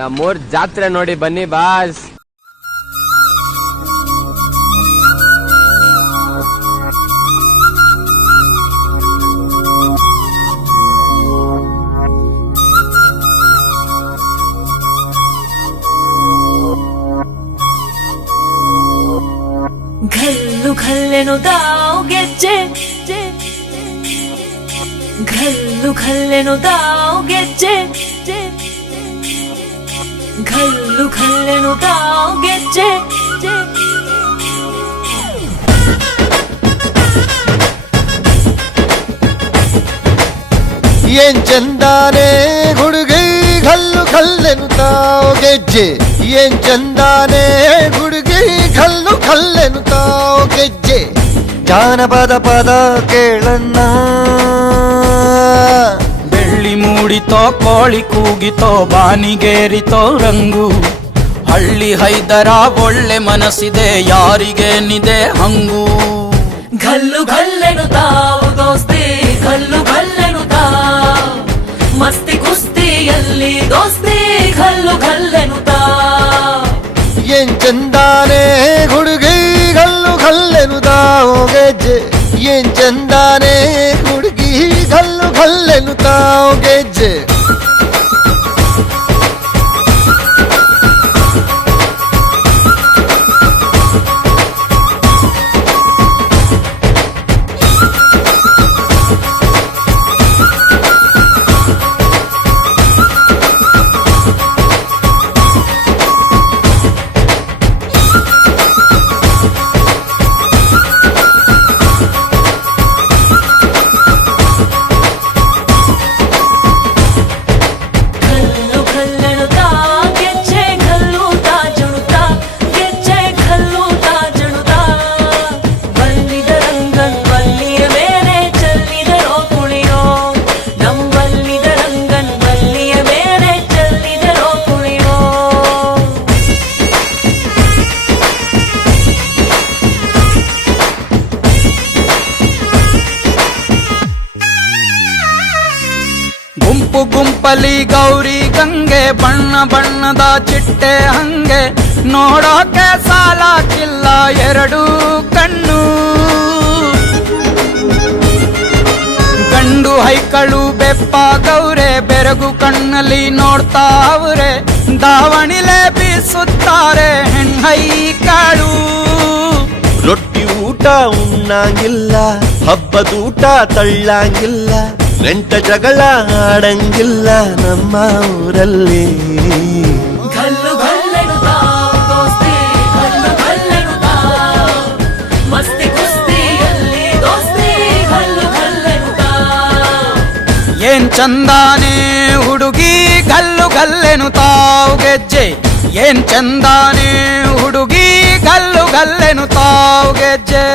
ನಮ್ಮೂರ್ ಜಾತ್ರೆ ನೋಡಿ ಬನ್ನಿ ಬಾಸ್. ಘಲ್ಲು ಘಲ್ಲೆನು ತಾವು ಗೆಜ್ಜೆ, ಘಲ್ಲು ಘಲ್ಲೆನು ತಾವು ಗೆಜ್ಜೆ, ಘಲ್ಲು ಘಲ್ಲೆನು ತಾವು ಗೆಜ್ಜೆ. ಏನ್ ಚಂದಾನೆ ಹುಡುಗಿ ಘಲ್ಲು ಘಲ್ಲೆನು ತಾವು ಗೆಜ್ಜೆ, ಏನ್ ಚಂದಾನೆ ಹುಡುಗಿ ಘಲ್ಲು ಘಲ್ಲೆನು ತಾವು ಗೆಜ್ಜೆ. ಜಾನಪದ ಪದ ಕೇಳನ್ನ, ಬೆಳ್ಳಿ ಮೂಡಿತೋ ಕೋಳಿ ಕೂಗಿತೋ ಬಾನಿಗೇರಿತೋ ರಂಗು. ಹಳ್ಳಿ ಹೈದರ ಒಳ್ಳೆ ಮನಸ್ಸಿದೆ ಯಾರಿಗೇನಿದೆ ಹಂಗು. ಘಲ್ಲು ಘಲ್ಲೆನು ತಾವು ದೋಸ್ತಿ, ಘಲ್ಲು ಘಲ್ಲೆನು ತಾವು ಮಸ್ತಿ ಕುಸ್ತಿಯಲ್ಲಿ ದೋಸ್ತಿ, ಘಲ್ಲು ಘಲ್ಲೆನು ತಾವು. ಏನ್ ಚಂದಾನೆ ಹುಡುಗಿ ಘಲ್ಲು ಘಲ್ಲೆನು ತಾವು ಗೆಜ್ಜೆ, ಏನ್ ಚಂದಾನೆ ಹುಡುಗಿ ಘಲ್ಲು ಘಲ್ಲೆನು ತಾವು ಗೆಜ್ಜೆ. ಗುಂಪು ಗುಂಪಲಿ ಗೌರಿ ಗಂಗೆ, ಬಣ್ಣ ಬಣ್ಣದ ಚಿಟ್ಟೆ ಹಂಗೆ, ನೋಡೋಕೆ ಸಾಲಾಕಿಲ್ಲ ಎರಡು ಕಣ್ಣು. ಗಂಡು ಹೈಕಳು ಬೆಪ್ಪಾಗವ್ರೆ, ಬೆರಗು ಕಣ್ಣಲ್ಲಿ ನೋಡ್ತಾವ್ರೆ, ದಾವಣಿಲೆ ಬೀಸುತ್ತಾರೆ ಹೆಣ್ಣೈಕಾಳು. ರೊಟ್ಟಿ ಊಟ ಉಣ್ಣಂಗಿಲ್ಲ, ಹಬ್ಬದೂಟ ತಳ್ಳಂಗಿಲ್ಲ, ನೆಂಟ ಜಗಳ ಆಡಂಗಿಲ್ಲ ನಮ್ಮ ಊರಲ್ಲಿ. ಘಲ್ಲು ಘಲ್ಲೆನು ತಾವು ದೋಸ್ತಿ, ಘಲ್ಲು ಘಲ್ಲೆನು ತಾವು ಮಸ್ತಿ ಕುಸ್ತಿಯಲ್ಲಿ ದೋಸ್ತಿ, ಘಲ್ಲು ಘಲ್ಲೆನು ತಾವು. ಏನ್ ಚಂದಾನೆ ಹುಡುಗಿ ಘಲ್ಲು ಘಲ್ಲೆನು ತಾವು ಗೆಜ್ಜೆ, ಏನ್ ಚಂದಾನೆ ಹುಡುಗಿ ಘಲ್ಲು ಘಲ್ಲೆನು ತಾವು ಗೆಜ್ಜೆ.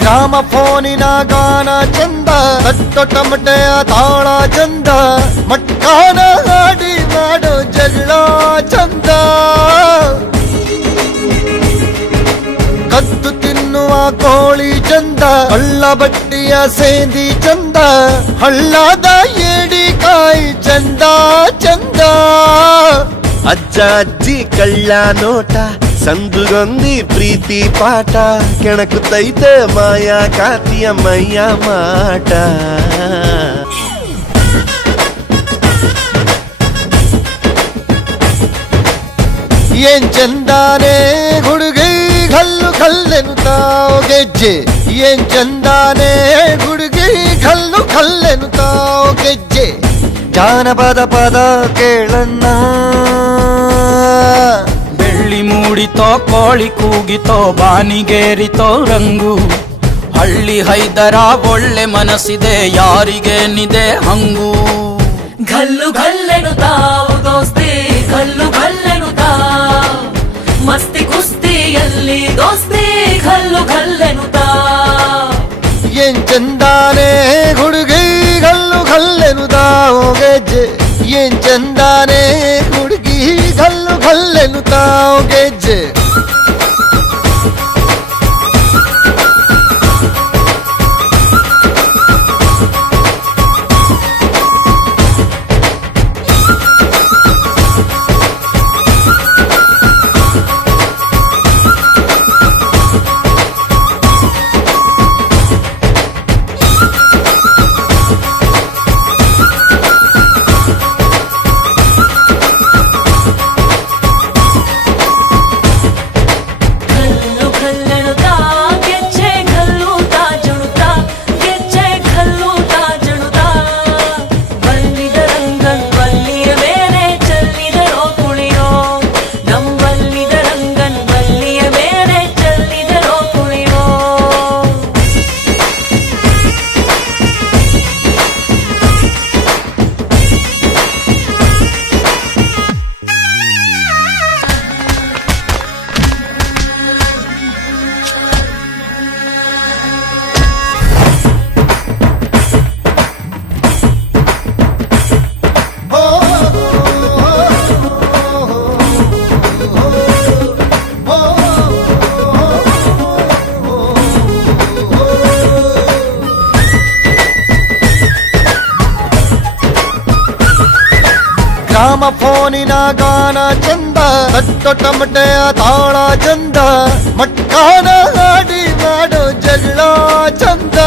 ಗ್ರಾಮ ಫೋನಿನ ಗಾನ ಚಂದ, ತಟ್ಟೊಟಮಟೆಯ ತಾಳ ಚಂದ, ಮಟ್ಕಾನ ಹಾಡಿ ಮಾಡೋ ಜಗಳ ಚಂದ. ಕದ್ದು ತಿನ್ನುವ ಕೋಳಿ ಚಂದ, ಕಳ್ಳ ಬಟ್ಟಿಯ ಸೇಂದಿ ಚಂದ, ಹಳ್ಳದ ಏಡಿಕಾಯಿ ಚಂದ ಚಂದ. ಅಜ್ಜ ಅಜ್ಜಿ ಕಳ್ಳ ನೋಟ, ಸಂದುಗೊಂದಿ ಪ್ರೀತಿ ಪಾಠ, ಕೆಣಕುತ್ತೈತೆ ಮಾಯಾ ಕಾತಿಯ ಮೈಯ ಮಾಟ. ಏನ್ ಚಂದಾನೆ ಹುಡುಗಿ ಘಲ್ಲು ಘಲ್ಲೆನು ತಾವು ಗೆಜ್ಜೆ, ಏನ್ ಚಂದಾನೆ ಹುಡುಗಿ ಘಲ್ಲು ಘಲ್ಲೆನು ತಾವು ಗೆಜ್ಜೆ. ಜಾನಪದ ಪದ ಕೇಳನ್ನ, ಬೆಳ್ಳಿ ಮೂಡಿತೋ ಕೋಳಿ ಕೂಗಿತೋ ಬಾನಿಗೇರಿತೋ ರಂಗು. ಹಳ್ಳಿ ಹೈದರ ಒಳ್ಳೆ ಮನಸ್ಸಿದೆ ಯಾರಿಗೇನಿದೆ ಹಂಗು. ಘಲ್ಲು ಘಲ್ಲೆನು ತಾವು ದೋಸ್ತಿ, ಏನ್ ಚಂದಾನೆ ಹುಡುಗಿ ಗಲ್ಲು ಗಲ್ಲೆನ್ನುತ್ತಾವ್ ಗೆಜ್ಜೆ ಘಲ್ಲು ಘಲ್ಲೆನುತ್ತಾ ಗೆಜ್ಜೆ ಘಲ್ಲುತ್ತಾ ಜುಣುತ್ತಾ ಗೆಜ್ಜೆ ಘಲ್ಲುತ್ತಾ ಜುಣುತ್ತಾ ಬಲ್ಲಿದ ರಂಗನ್ ಬಲ್ಲಿಯ ಮೇಲೆ ಚೆಲ್ಲಿದರೋ ಕುಣಿಯೋ ಬಲ್ಲಿದ ರಂಗನ್ ಬಲ್ಲಿಯ ಮೇಲೆ ಚೆಲ್ಲಿದರೋ ಕುಣಿಯೋ ಗ್ರಾಮ ಫೋನಿನ ಗಾನ ಚಂದ ತಟ್ಟೊ ಟಮಟೆಯ ತಾಳ ಚಂದ ಮಟ್ಕಾನ ಹಾಡಿ ಮಾಡೋ ಜಗಳ ಚಂದ